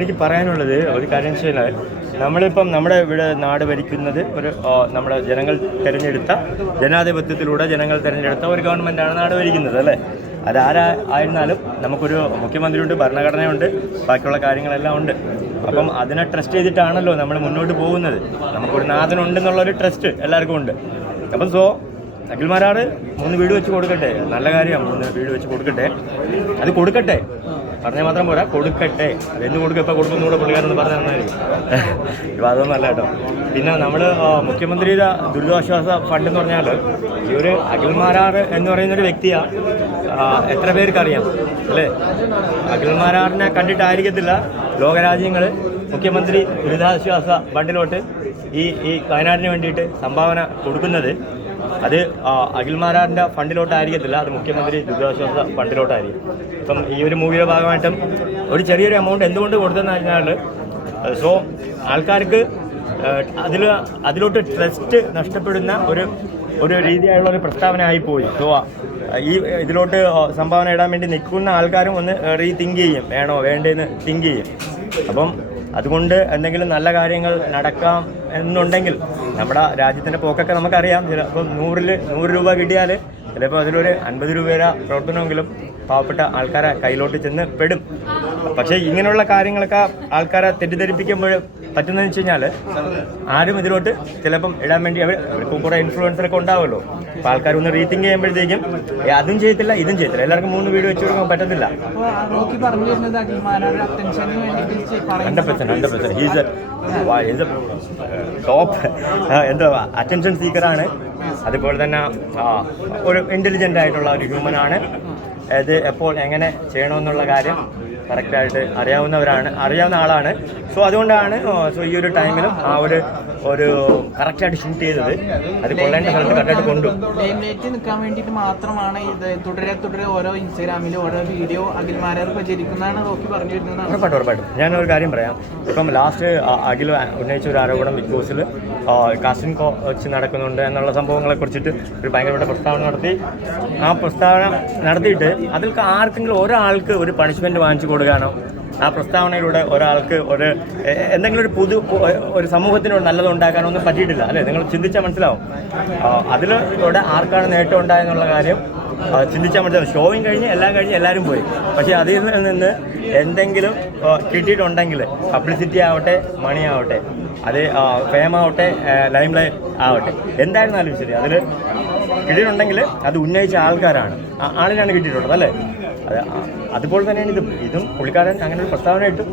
എനിക്ക് പറയാനുള്ളത് ഒരു കാര്യം വെച്ചാൽ നമ്മളിപ്പം നമ്മുടെ ഇവിടെ നാട് ഭരിക്കുന്നത് ഒരു നമ്മുടെ ജനങ്ങൾ തിരഞ്ഞെടുത്ത ജനാധിപത്യത്തിലൂടെ ജനങ്ങൾ തിരഞ്ഞെടുത്ത ഒരു ഗവൺമെന്റാണ് നാട് ഭരിക്കുന്നത് അല്ലേ? അതാരാ ആയിരുന്നാലും നമുക്കൊരു മുഖ്യമന്ത്രിയുണ്ട് ഭരണഘടനയുണ്ട് ബാക്കിയുള്ള കാര്യങ്ങളെല്ലാം ഉണ്ട്. അപ്പം അതിനെ ട്രസ്റ്റ് ചെയ്തിട്ടാണല്ലോ നമ്മൾ മുന്നോട്ട് പോകുന്നത്. നമുക്കൊരു നാഥനുണ്ടെന്നുള്ളൊരു ട്രസ്റ്റ് എല്ലാവർക്കും ഉണ്ട്. അപ്പം സോ അഖിൽമാരാട് മൂന്ന് വീട് വെച്ച് കൊടുക്കട്ടെ. നല്ല കാര്യമാണ് മൂന്ന് വീട് വെച്ച് കൊടുക്കട്ടെ. അത് കൊടുക്കട്ടെ. പറഞ്ഞാൽ മാത്രം പോരാ. കൊടുക്കട്ടെ. എന്ന് കൊടുക്കുക ഇപ്പോൾ കൊടുക്കുന്നൂടെ പുള്ളിക്കാരെന്ന് പറഞ്ഞു തന്നായിരിക്കും. അതൊന്നും അല്ല കേട്ടോ. പിന്നെ നമ്മൾ മുഖ്യമന്ത്രിയുടെ ദുരിതാശ്വാസ ഫണ്ട് എന്ന് പറഞ്ഞാൽ ഈ ഒരു അഖിൽമാരാർ എന്ന് പറയുന്ന ഒരു വ്യക്തിയാണ് എത്ര പേർക്ക് അറിയാം അല്ലേ? അഖിൽമാരാറിനെ കണ്ടിട്ടായിരിക്കത്തില്ല ലോകരാജ്യങ്ങൾ മുഖ്യമന്ത്രി ദുരിതാശ്വാസ ഫണ്ടിലോട്ട് ഈ ഈ വയനാടിന് വേണ്ടിയിട്ട് സംഭാവന കൊടുക്കുന്നത്. അത് അഖിൽ അഖിൽമാരാറിന്റെ ഫണ്ടിലോട്ടായിരിക്കത്തില്ല. അത് മുഖ്യമന്ത്രി ദുരിതാശ്വാസ ഫണ്ടിലോട്ടായിരിക്കും. ഇപ്പം ഈ ഒരു മൂവിയുടെ ഭാഗമായിട്ടും ഒരു ചെറിയൊരു എമൗണ്ട് എന്തുകൊണ്ട് കൊടുത്തെന്ന് പറഞ്ഞാൽ സോ ആൾക്കാർക്ക് അതിൽ അതിലോട്ട് ട്രസ്റ്റ് നഷ്ടപ്പെടുന്ന ഒരു ഒരു രീതിയായുള്ള ഒരു പ്രസ്താവന ആയിപ്പോയി. സോ ഈ ഇതിലോട്ട് സംഭാവന ഇടാൻ വേണ്ടി നിൽക്കുന്ന ആൾക്കാരും ഒന്ന് റീതിങ്ക് ചെയ്യും. വേണോ വേണ്ടേന്ന് തിങ്ക് ചെയ്യും. അപ്പം അതുകൊണ്ട് എന്തെങ്കിലും നല്ല കാര്യങ്ങൾ നടക്കാം എന്നുണ്ടെങ്കിൽ നമ്മുടെ രാജ്യത്തിന്റെ പോക്കൊക്കെ നമുക്കറിയാം. ചിലപ്പോൾ നൂറിൽ നൂറ് രൂപ കിട്ടിയാൽ ചിലപ്പോൾ അതിലൊരു അൻപത് രൂപയുടെ പ്രവർത്തനമെങ്കിലും പാവപ്പെട്ട ആൾക്കാരെ കയ്യിലോട്ട് ചെന്ന് പെടും. പക്ഷേ ഇങ്ങനെയുള്ള കാര്യങ്ങളൊക്കെ ആൾക്കാരെ തെറ്റിദ്ധരിപ്പിക്കുമ്പോൾ പറ്റുന്നതെന്ന് വെച്ച് കഴിഞ്ഞാൽ ആരും ഇതിലോട്ട് ചിലപ്പം ഇടാൻ വേണ്ടി അവർ അവർക്ക് കുറേ ഇൻഫ്ലുവൻസറൊക്കെ ഉണ്ടാവുമല്ലോ. അപ്പോൾ ആൾക്കാർ ഒന്ന് റീത്തിങ് ചെയ്യുമ്പോഴത്തേക്കും അതും ചെയ്യത്തില്ല ഇതും ചെയ്യത്തില്ല. എല്ലാവർക്കും മൂന്ന് വീട് വെച്ച് കൊടുക്കാൻ പറ്റത്തില്ല. Hundred percent hundred percent. He's top എന്താ അറ്റൻഷൻ സീക്കറാണ് അതുപോലെ തന്നെ ഒരു ഇന്റലിജന്റ് ആയിട്ടുള്ള ഒരു ഹ്യൂമനാണ് ഇത് എപ്പോൾ എങ്ങനെ ചെയ്യണമെന്നുള്ള കാര്യം കറക്റ്റായിട്ട് അറിയാവുന്നവരാണ് അറിയാവുന്ന ആളാണ്. സോ അതുകൊണ്ടാണ് സോ ഈ ഒരു ടൈമിലും ആ ഒരു ഒരു കറക്റ്റായിട്ട് ഷൂട്ട് ചെയ്തത്. അത് കൊള്ളേണ്ട സ്ഥലത്ത് കറക്റ്റായിട്ട് കൊണ്ടു. നിൽക്കാൻ വേണ്ടിയിട്ട് മാത്രമാണ് ഇത് തുടരെ തുടരെ ഓരോ ഇൻസ്റ്റാഗ്രാമിൽ ഓരോ വീഡിയോ അഖിൽമാരെ പ്രചരിക്കുന്നതാണ് റോക്കി പറഞ്ഞു വരുന്നത് ഉറപ്പായിട്ടും ഉറപ്പായിട്ടും. ഞാനൊരു കാര്യം പറയാം. ഇപ്പം ലാസ്റ്റ് അഖിൽ ഉന്നയിച്ച ഒരു ആരോപണം ബിഗ് ബോസിൽ കാസ്റ്റിംഗ് കോച്ച് നടക്കുന്നുണ്ട് എന്നുള്ള സംഭവങ്ങളെ കുറിച്ചിട്ട് ഒരു ഭയങ്കരപ്പെട്ട പ്രസ്താവന നടത്തി. ആ പ്രസ്താവന നടത്തിയിട്ട് അതിൽ ആർക്കെങ്കിലും ഒരാൾക്ക് ഒരു പണിഷ്മെന്റ് വാങ്ങിച്ചു കൊടുക്കാനോ ആ പ്രസ്താവനയിലൂടെ ഒരാൾക്ക് ഒരു എന്തെങ്കിലും ഒരു പുതു ഒരു സമൂഹത്തിന് ഒരു നല്ലത് ഉണ്ടാക്കാനോ ഒന്നും പറ്റിയിട്ടില്ല. അല്ലേ? നിങ്ങൾ ചിന്തിച്ചാൽ മനസ്സിലാവും. അതിലൂടെ ആർക്കാണ് നേട്ടം ഉണ്ടായെന്നുള്ള കാര്യം ചിന്തിച്ചാൽ മനസ്സിലാവും ഷോയും കഴിഞ്ഞ് എല്ലാം കഴിഞ്ഞ് എല്ലാവരും പോയി. പക്ഷേ അതിൽ നിന്ന് എന്തെങ്കിലും കിട്ടിയിട്ടുണ്ടെങ്കിൽ പബ്ലിസിറ്റി ആവട്ടെ മണി ആവട്ടെ അത് ഫേം ആവട്ടെ ലൈം ലൈ ആവട്ടെ എന്തായിരുന്നാലും ശരി അതിൽ കിട്ടിയിട്ടുണ്ടെങ്കിൽ അത് ഉന്നയിച്ച ആൾക്കാരാണ്. ആളിനാണ് കിട്ടിയിട്ടുള്ളത് അല്ലേ? അത് അതുപോലെ തന്നെയാണ് ഇതും. ഇതും പുള്ളിക്കാരൻ അങ്ങനെ ഒരു പ്രസ്താവന ഇട്ടു.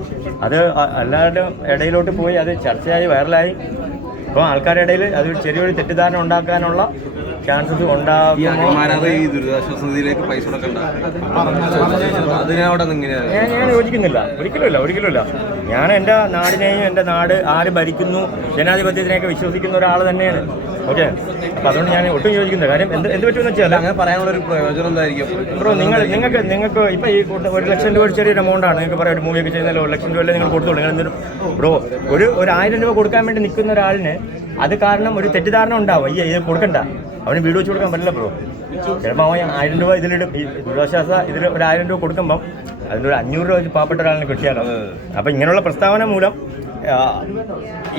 അത് എല്ലാവരുടെ ഇടയിലോട്ട് പോയി അത് ചർച്ചയായി വൈറലായി അപ്പോൾ ആൾക്കാരുടെ ഇടയിൽ അത് ചെറിയൊരു തെറ്റിദ്ധാരണ ഉണ്ടാക്കാനുള്ള ചാൻസസ് ഉണ്ടാകും ഉണ്ടാകുമോ? ഞാൻ ഞാൻ യോജിക്കുന്നില്ല. ഒരിക്കലുമില്ല ഒരിക്കലുമില്ല. ഞാൻ എന്റെ നാടിനെയും എന്റെ നാട് ആര് ഭരിക്കുന്നു? ജനാധിപത്യത്തിനെയൊക്കെ വിശ്വസിക്കുന്ന ഒരാൾ തന്നെയാണ്. ഓക്കെ. അപ്പൊ അതുകൊണ്ട് ഞാൻ ഒട്ടും യോജിക്കുന്നില്ല. കാര്യം എന്ത് എന്ത് പറ്റുമെന്ന് വെച്ചാൽ അങ്ങനെ പറയാനുള്ള ഒരു പ്രയോജനം എന്തായിരിക്കും? ബ്രോ നിങ്ങൾ നിങ്ങൾക്ക് നിങ്ങൾക്ക് ഇപ്പൊ ഈ ഒരു ലക്ഷം രൂപ ചെറിയൊരു എമൗണ്ട് ആണ്. നിങ്ങൾക്ക് പറയാം ഒരു മൂവിയൊക്കെ ചെയ്യുന്നല്ലോ ഒരു ലക്ഷം രൂപയല്ലേ നിങ്ങൾ കൊടുത്തോളൂ നിങ്ങൾ എന്തൊരു ബ്രോ ഒരു ഒരു ആയിരം രൂപ കൊടുക്കാൻ വേണ്ടി നിൽക്കുന്ന ഒരാളിന് അത് കാരണം ഒരു തെറ്റിദ്ധാരണ ഉണ്ടാവും. ഈ ഇത് കൊടുക്കണ്ട. അവന് വീട് വെച്ച് കൊടുക്കാൻ പറ്റില്ല ബ്രോ. ചിലപ്പോൾ അവൻ ആയിരം രൂപ ഇതിലിടും. ഈ ദുരിതാശ്വാസ ഇതിൽ ഒരു ആയിരം രൂപ കൊടുക്കുമ്പം അതിനൊരു അഞ്ഞൂറ് രൂപ പാവപ്പെട്ട ഒരാളിന് കിട്ടിയാലോ. അപ്പം ഇങ്ങനെയുള്ള പ്രസ്താവന മൂലം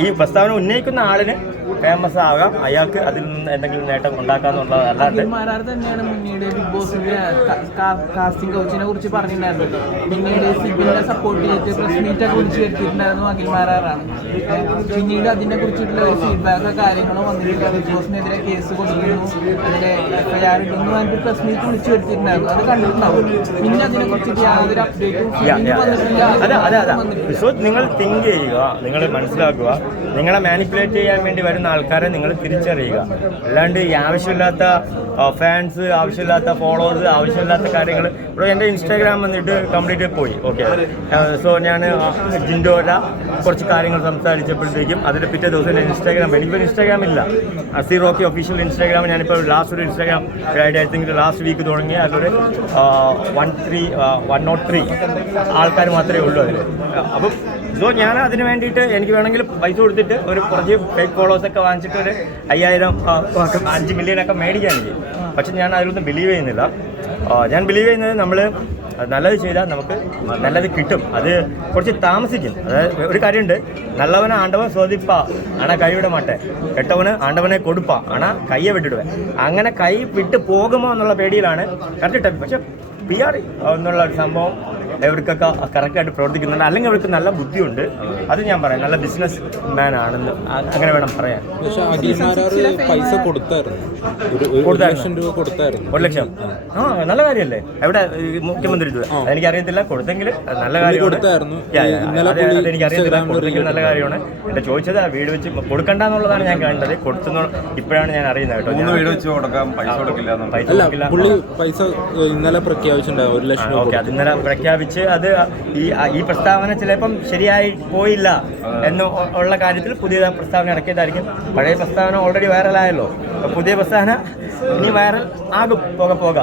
ഈ പ്രസ്താവന ഉന്നയിക്കുന്ന ആളിന് ഫേമസ് ആകാം. അയാൾക്ക് അതിൽ നിന്ന് എന്തെങ്കിലും നേട്ടം ഉണ്ടാക്കാന്നുള്ളതല്ലാതെ തന്നെയാണ് പിന്നീട് ബിഗ് ബോസിന്റെ കാസ്റ്റിംഗ് കോച്ചിനെ കുറിച്ച് പറഞ്ഞിട്ടുണ്ടായിരുന്നത് പിന്നീട് സിബിലിനെ സപ്പോർട്ട് ചെയ്തിട്ട് പ്രസ് മീറ്റ് ഒക്കെ വിളിച്ച് വരുത്തിയിട്ടുണ്ടായിരുന്നു അഖിൽമാരാറാണ്. പിന്നീട് അതിനെ കുറിച്ചിട്ടുള്ള ഒരു ഫീഡ്ബാക്ക് കാര്യങ്ങളും വന്നിട്ടില്ല ബിഗ് ബോസിനെതിരെ കേസ് കൊടുക്കുന്നു അതിന്റെ എഫ്ഐആർ ഇടുന്നു പ്രസ് മീറ്റ് വിളിച്ചു വരുത്തിയിട്ടുണ്ടായിരുന്നു. അത് കണ്ടിട്ടുണ്ടാവും. പിന്നെ അതിനെ കുറിച്ചിട്ട് യാതൊരു അപ്ഡേറ്റും. അതെ അതെ അതെ. നിങ്ങൾ തിങ്ക് ചെയ്യുക. നിങ്ങൾ മനസ്സിലാക്കുക. നിങ്ങളെ മാനിപ്പുലേറ്റ് ചെയ്യാൻ വേണ്ടി വരുന്ന ആൾക്കാരെ നിങ്ങൾ തിരിച്ചറിയുക. അല്ലാണ്ട് ഈ ആവശ്യമില്ലാത്ത ഫാൻസ് ആവശ്യമില്ലാത്ത ഫോളോവേഴ്സ് ആവശ്യമില്ലാത്ത കാര്യങ്ങൾ. ഇവിടെ എന്റെ ഇൻസ്റ്റാഗ്രാം വന്നിട്ട് കംപ്ലീറ്റ് പോയി. ഓക്കെ. സോ ഞാൻ ജിൻഡോല കുറച്ച് കാര്യങ്ങൾ സംസാരിച്ചപ്പോഴത്തേക്കും അതിന്റെ പിറ്റേ ദിവസം എന്റെ ഇൻസ്റ്റാഗ്രാം എനിക്കിപ്പോൾ ഇൻസ്റ്റാഗ്രാം ഇല്ല. അസി റോക്കി ഒഫീഷ്യൽ ഇൻസ്റ്റാഗ്രാം ഞാനിപ്പോൾ ലാസ്റ്റ് ഒരു Instagram I think last week തുടങ്ങി. അതിലൊരു one three one nought three ആൾക്കാർ മാത്രമേ ഉള്ളൂ അതിൽ. അപ്പം സോ ഞാൻ അതിന് വേണ്ടിയിട്ട് എനിക്ക് വേണമെങ്കിൽ പൈസ കൊടുത്തിട്ട് ഒരു കുറച്ച് ഫേക്ക് ഫോളോവേഴ്സ് ഒക്കെ വാങ്ങിച്ചിട്ട് ഒരു അയ്യായിരം അഞ്ച് മില്യൺ ഒക്കെ മേടിക്കാൻ എനിക്ക് പക്ഷെ ഞാൻ അതിലൊന്നും ബിലീവ് ചെയ്യുന്നില്ല. ഞാൻ ബിലീവ് ചെയ്യുന്നത് നമ്മൾ നല്ലത് ചെയ്താൽ നമുക്ക് നല്ലത് കിട്ടും. അത് കുറച്ച് താമസിക്കും. അതായത് ഒരു കാര്യമുണ്ട്. നല്ലവനെ ആണ്ടവൻ സ്വതിപ്പ ആണ കൈവിട മാട്ടെ. കെട്ടവന് ആണ്ടവനെ കൊടുപ്പ. ആണ കയ്യെ വിട്ടിടുവേ. അങ്ങനെ കൈ വിട്ട് പോകുമോ എന്നുള്ള പേടിയിലാണ് കറക്റ്റ് ടൈം പക്ഷെ പി ആർ എന്നുള്ള ഒരു സംഭവം ഇവർക്കൊക്കെ കറക്റ്റായിട്ട് പ്രവർത്തിക്കുന്നുണ്ട്. അല്ലെങ്കിൽ അവർക്ക് നല്ല ബുദ്ധിയുണ്ട്. അത് ഞാൻ പറയാം. നല്ല ബിസിനസ് മാൻ ആണെന്ന് അങ്ങനെ വേണം പറയാൻ. പൈസ കൊടുത്തായിരുന്നു. ഒരു? ലക്ഷം കൊടുത്തായിരുന്നു. ഒരു ലക്ഷം. ആ നല്ല കാര്യമല്ലേ? എവിടെ മുഖ്യമന്ത്രി എനിക്ക് എനിക്കറിയത്തില്ല. കൊടുത്തെങ്കിൽ നല്ല കാര്യമാണ്. എനിക്ക് അറിയത്തില്ല യാ, ഇന്നലെ അത് പുള്ളി അതെനിക്കറിയത്തില്ല ഇൻസ്റ്റാഗ്രാമിൽ കൊടുത്തെങ്കിൽ നല്ല കാര്യമാണ്. എന്റെ ചോദിച്ചത് ആ വീട് വെച്ച് കൊടുക്കണ്ട എന്നുള്ളതാണ് ഞാൻ കണ്ടത്. കൊടുത്തു ഇപ്പോഴാണ് ഞാൻ അറിയുന്നത് കേട്ടോ. മൂന്ന് വീട് വെച്ച് കൊടുക്കാം. പൈസ കൊടുക്കില്ല പൈസ കൊടുക്കില്ല പുള്ളി പൈസ ഇന്നലെ പ്രഖ്യാപിച്ചിട്ടുണ്ടാവും. ഒരു ലക്ഷം രൂപ ഓക്കെ. അത് ഇന്നലെ പ്രഖ്യാപിച്ച് അത് ഈ ഈ പ്രസ്താവന ചിലപ്പം ശരിയായി പോയില്ല എന്ന് ഉള്ള കാര്യത്തിൽ പുതിയ പ്രസ്താവന ഇറക്കിയതായിരിക്കും. പഴയ പ്രസ്താവന ഓൾറെഡി വൈറലായല്ലോ അപ്പൊ പുതിയ പ്രസ്താവന ഇനി വൈറൽ ആകും. പോക പോക.